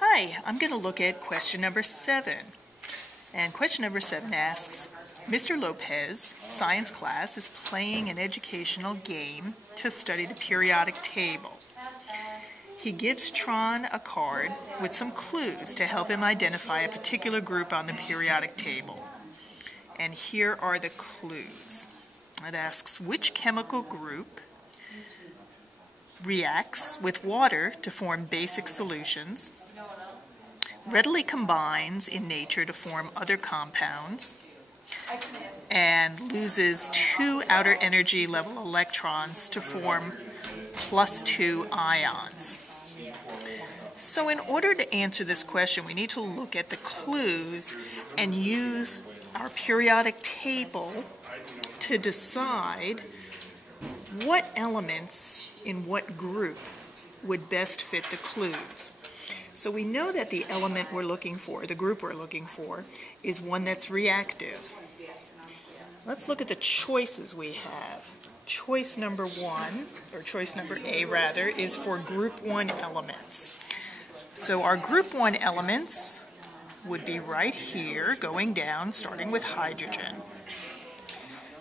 Hi, I'm going to look at question number 7. And question number 7 asks, Mr. Lopez, science class, is playing an educational game to study the periodic table. He gives Tron a card with some clues to help him identify a particular group on the periodic table. And here are the clues. It asks, which chemical group reacts with water to form basic solutions, readily combines in nature to form other compounds, and loses 2 outer energy level electrons to form +2 ions. So in order to answer this question, we need to look at the clues and use our periodic table to decide what elements in what group would best fit the clues. So we know that the element we're looking for, the group we're looking for, is one that's reactive. Let's look at the choices we have. Choice number 1, or choice number A rather, is for group 1 elements. So our group 1 elements would be right here, going down, starting with hydrogen.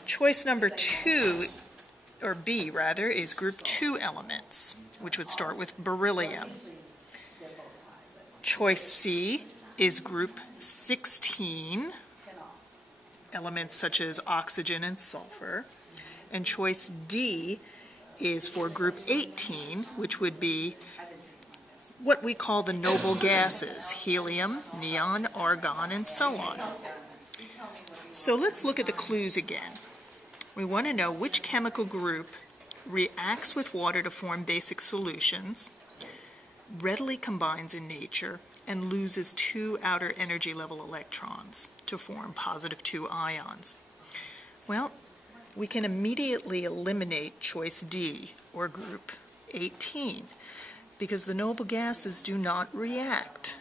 Choice number 2, or B rather, is group 2 elements, which would start with beryllium. Choice C is group 16, elements such as oxygen and sulfur. And choice D is for group 18, which would be what we call the noble gases, helium, neon, argon, and so on. So let's look at the clues again. We want to know which chemical group reacts with water to form basic solutions, readily combines in nature, and loses 2 outer energy level electrons to form +2 ions. Well, we can immediately eliminate choice D, or group 18, because the noble gases do not react.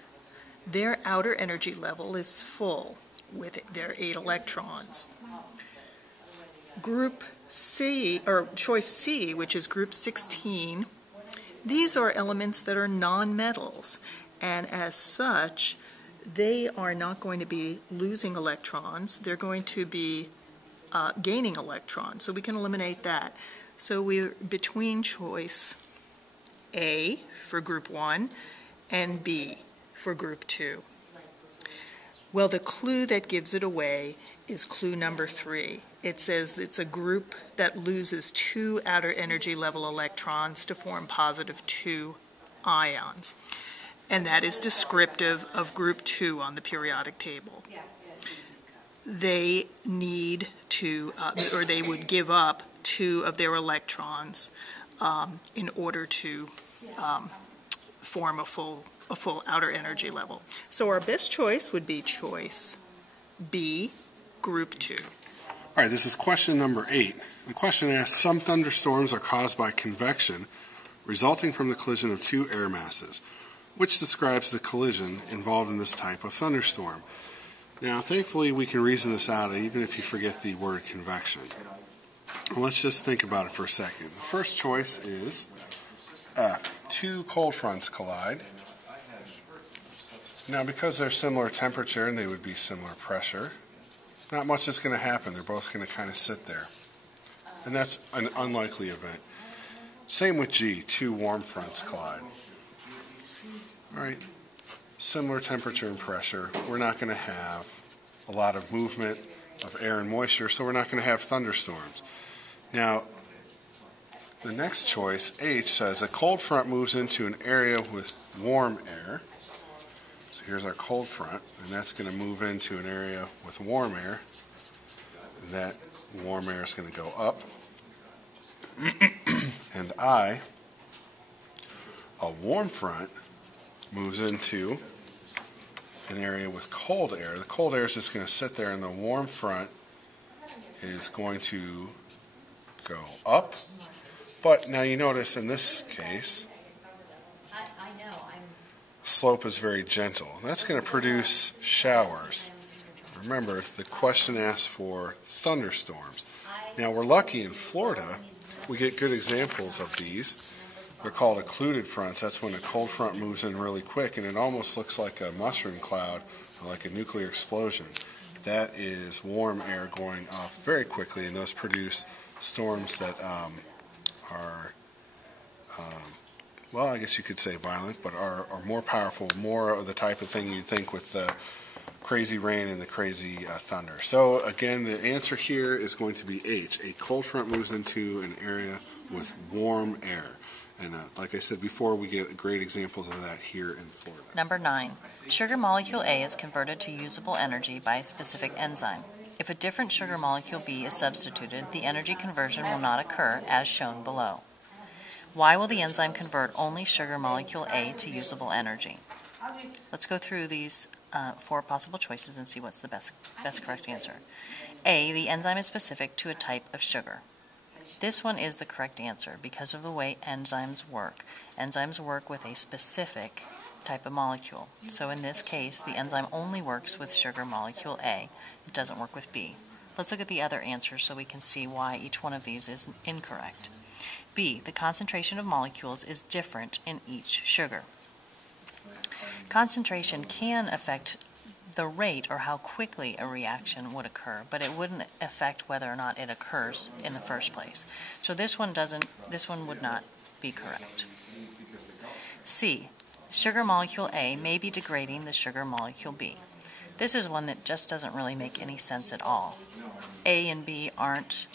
Their outer energy level is full with their 8 electrons. Group C, or choice C, which is group 16, these are elements that are nonmetals, and as such, they are not going to be losing electrons. They're going to be gaining electrons, so we can eliminate that. So we're between choice A for group 1 and B for group 2. Well, the clue that gives it away is clue number 3. It says it's a group that loses 2 outer energy level electrons to form +2 ions. And that is descriptive of group 2 on the periodic table. They need to, or they would give up 2 of their electrons in order to form a full outer energy level. So our best choice would be choice B, group 2. All right, this is question number 8. The question asks, some thunderstorms are caused by convection resulting from the collision of 2 air masses. Which describes the collision involved in this type of thunderstorm? Now, thankfully, we can reason this out even if you forget the word convection. Well, let's just think about it for a second. The first choice is F. 2 cold fronts collide. Now, because they're similar temperature and they would be similar pressure, not much is going to happen. They're both going to kind of sit there. And that's an unlikely event. Same with G. 2 warm fronts collide. All right, similar temperature and pressure. We're not going to have a lot of movement of air and moisture, so we're not going to have thunderstorms. Now, the next choice, H, says a cold front moves into an area with warm air. So here's our cold front, and that's going to move into an area with warm air. And that warm air is going to go up. And I, a warm front, moves into an area with cold air. The cold air is just going to sit there, and the warm front is going to go up. But now you notice in this case, slope is very gentle. That's going to produce showers. Remember, the question asks for thunderstorms. Now, we're lucky in Florida. We get good examples of these. They're called occluded fronts. That's when a cold front moves in really quick, and it almost looks like a mushroom cloud or like a nuclear explosion. That is warm air going off very quickly, and those produce storms that are, well, I guess you could say violent, but are more powerful, more of the type of thing you'd think with the crazy rain and the crazy thunder. So again, the answer here is going to be H. A cold front moves into an area with warm air. And like I said before, we get great examples of that here in Florida. Number 9. Sugar molecule A is converted to usable energy by a specific enzyme. If a different sugar molecule B is substituted, the energy conversion will not occur as shown below. Why will the enzyme convert only sugar molecule A to usable energy? Let's go through these 4 possible choices and see what's the best correct answer. A, the enzyme is specific to a type of sugar. This one is the correct answer because of the way enzymes work. Enzymes work with a specific type of molecule. So in this case, the enzyme only works with sugar molecule A. It doesn't work with B. Let's look at the other answers so we can see why each one of these is incorrect. B, the concentration of molecules is different in each sugar. Concentration can affect the rate or how quickly a reaction would occur, but it wouldn't affect whether or not it occurs in the first place. So this one would not be correct. C, sugar molecule A may be degrading the sugar molecule B. This is one that just doesn't really make any sense at all. A and B aren't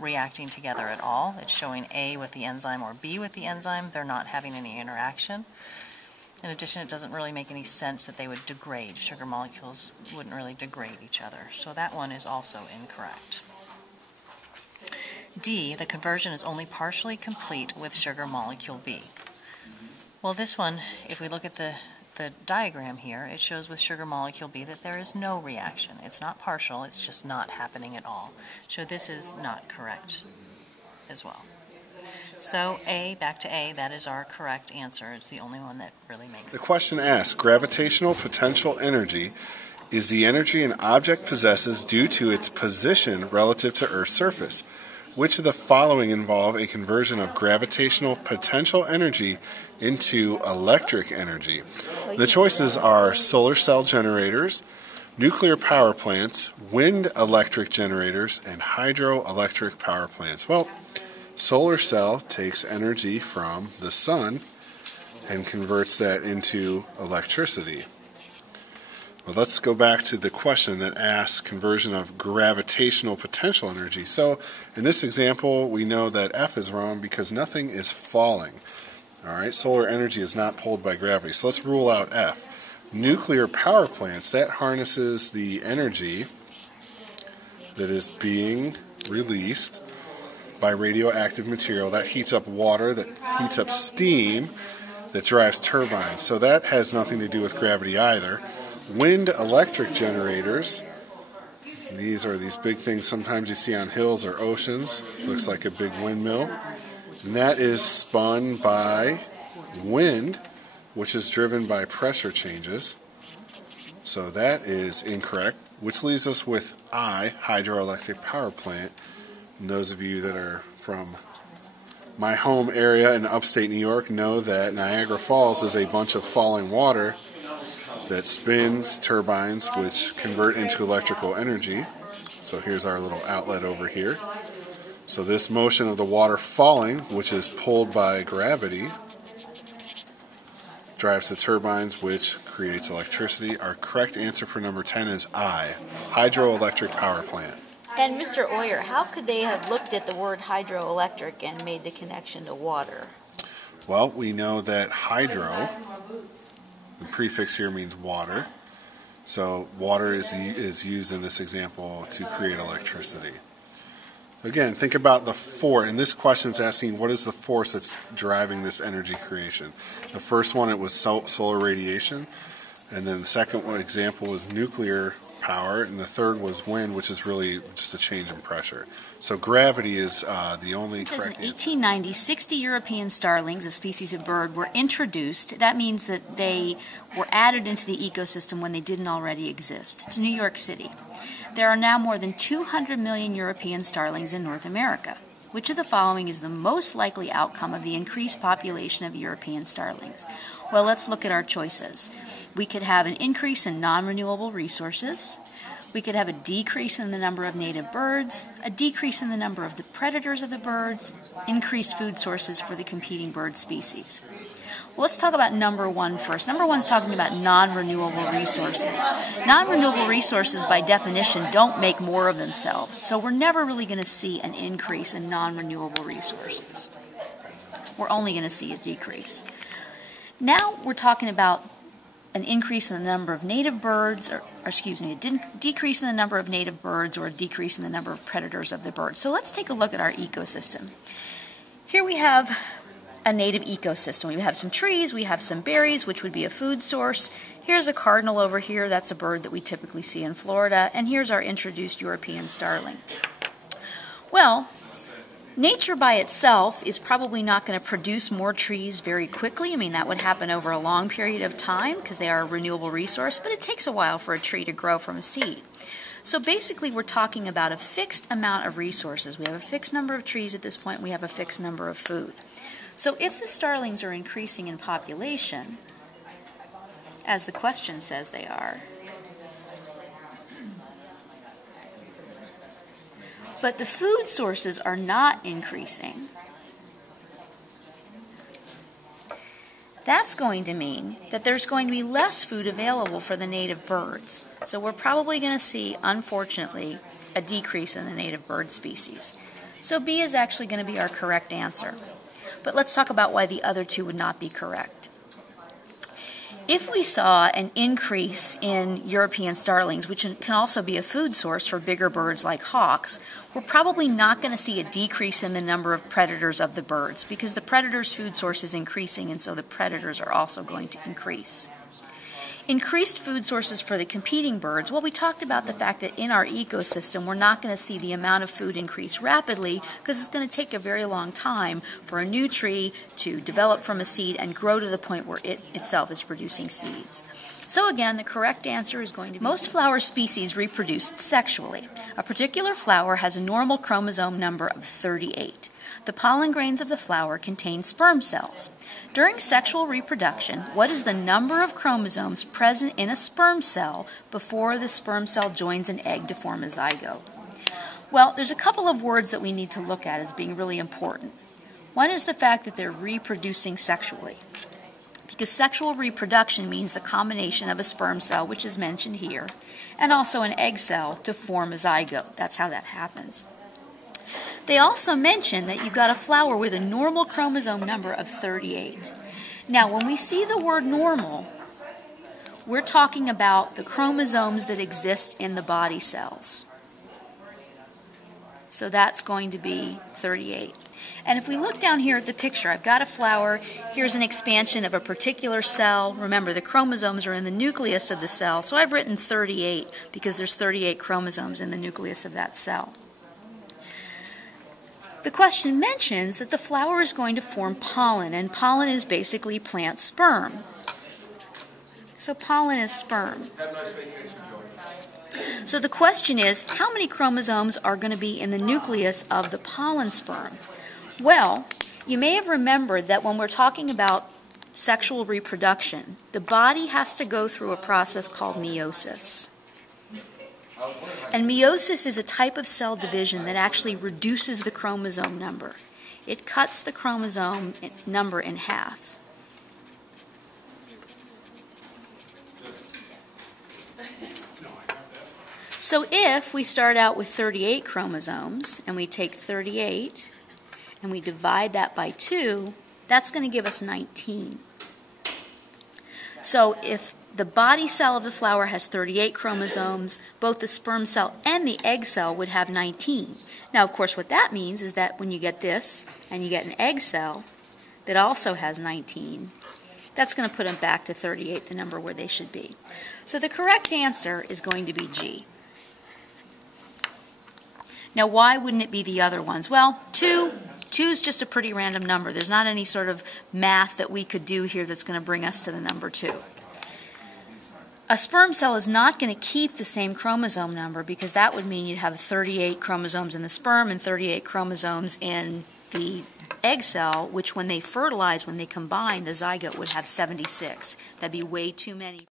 reacting together at all. It's showing A with the enzyme or B with the enzyme. They're not having any interaction. In addition, it doesn't really make any sense that they would degrade. Sugar molecules wouldn't really degrade each other. So that one is also incorrect. D, the conversion is only partially complete with sugar molecule B. Well, this one, if we look at the diagram here, it shows with sugar molecule B that there is no reaction. It's not partial, it's just not happening at all. So this is not correct as well. So A, back to A, that is our correct answer. It's the only one that really makes sense. The question asks, gravitational potential energy is the energy an object possesses due to its position relative to Earth's surface. Which of the following involve a conversion of gravitational potential energy into electric energy? The choices are solar cell generators, nuclear power plants, wind electric generators, and hydroelectric power plants. Well, solar cell takes energy from the sun and converts that into electricity. Well, let's go back to the question that asks conversion of gravitational potential energy. So in this example, we know that F is wrong because nothing is falling. All right, solar energy is not pulled by gravity. So let's rule out F. Nuclear power plants, that harnesses the energy that is being released by radioactive material. That heats up water, that heats up steam, that drives turbines. So that has nothing to do with gravity either. Wind electric generators, these are these big things sometimes you see on hills or oceans. Looks like a big windmill. And that is spun by wind, which is driven by pressure changes. So that is incorrect, which leaves us with I, hydroelectric power plant. And those of you that are from my home area in upstate New York know that Niagara Falls is a bunch of falling water that spins turbines which convert into electrical energy. So here's our little outlet over here. So this motion of the water falling, which is pulled by gravity, drives the turbines, which creates electricity. Our correct answer for number 10 is I, hydroelectric power plant. And Mr. Oyer, how could they have looked at the word hydroelectric and made the connection to water? Well, we know that hydro, the prefix here means water. So water is used in this example to create electricity. Again, think about the force. And this question is asking, what is the force that's driving this energy creation? The first one, it was solar radiation. And then the second one example was nuclear power. And the third was wind, which is really just a change in pressure. So gravity is the only correct answer. In 1890, 60 European starlings, a species of bird, were introduced. That means that they were added into the ecosystem when they didn't already exist, to New York City. There are now more than 200 million European starlings in North America. Which of the following is the most likely outcome of the increased population of European starlings? Well, let's look at our choices. We could have an increase in non-renewable resources. We could have a decrease in the number of native birds, a decrease in the number of the predators of the birds, increased food sources for the competing bird species. Well, let's talk about number one first. Number one is talking about non-renewable resources. Non-renewable resources, by definition, don't make more of themselves, so we're never really going to see an increase in non-renewable resources. We're only going to see a decrease. Now we're talking about an increase in the number of native birds, a decrease in the number of native birds, or a decrease in the number of predators of the birds. So let's take a look at our ecosystem. Here we have a native ecosystem. We have some trees, we have some berries, which would be a food source. Here's a cardinal over here, that's a bird that we typically see in Florida, and here's our introduced European starling. Well, nature by itself is probably not going to produce more trees very quickly. I mean, that would happen over a long period of time because they are a renewable resource, but it takes a while for a tree to grow from a seed. So basically, we're talking about a fixed amount of resources. We have a fixed number of trees at this point. We have a fixed number of food. So if the starlings are increasing in population, as the question says they are, but the food sources are not increasing, that's going to mean that there's going to be less food available for the native birds. So we're probably going to see, unfortunately, a decrease in the native bird species. So B is actually going to be our correct answer. But let's talk about why the other two would not be correct. If we saw an increase in European starlings, which can also be a food source for bigger birds like hawks, we're probably not going to see a decrease in the number of predators of the birds because the predators' food source is increasing, and so the predators are also going to increase. Increased food sources for the competing birds, well, we talked about the fact that in our ecosystem we're not going to see the amount of food increase rapidly because it's going to take a very long time for a new tree to develop from a seed and grow to the point where it itself is producing seeds. So again, the correct answer is going to be most flower species reproduce sexually. A particular flower has a normal chromosome number of 38. The pollen grains of the flower contain sperm cells. During sexual reproduction, what is the number of chromosomes present in a sperm cell before the sperm cell joins an egg to form a zygote? Well, there's a couple of words that we need to look at as being really important. One is the fact that they're reproducing sexually, because sexual reproduction means the combination of a sperm cell, which is mentioned here, and also an egg cell to form a zygote. That's how that happens. They also mention that you've got a flower with a normal chromosome number of 38. Now, when we see the word normal, we're talking about the chromosomes that exist in the body cells. So that's going to be 38. And if we look down here at the picture, I've got a flower. Here's an expansion of a particular cell. Remember, the chromosomes are in the nucleus of the cell. So I've written 38 because there's 38 chromosomes in the nucleus of that cell. The question mentions that the flower is going to form pollen, and pollen is basically plant sperm. So pollen is sperm. So the question is, how many chromosomes are going to be in the nucleus of the pollen sperm? Well, you may have remembered that when we're talking about sexual reproduction, the body has to go through a process called meiosis. And meiosis is a type of cell division that actually reduces the chromosome number. It cuts the chromosome number in half. So if we start out with 38 chromosomes, and we take 38, and we divide that by 2, that's going to give us 19. So if the body cell of the flower has 38 chromosomes, both the sperm cell and the egg cell would have 19. Now, of course, what that means is that when you get this, and you get an egg cell that also has 19, that's going to put them back to 38, the number where they should be. So the correct answer is going to be G. Now, why wouldn't it be the other ones? Well, 2 is just a pretty random number. There's not any sort of math that we could do here that's going to bring us to the number 2. A sperm cell is not going to keep the same chromosome number because that would mean you'd have 38 chromosomes in the sperm and 38 chromosomes in the egg cell, which when they fertilize, when they combine, the zygote would have 76. That'd be way too many.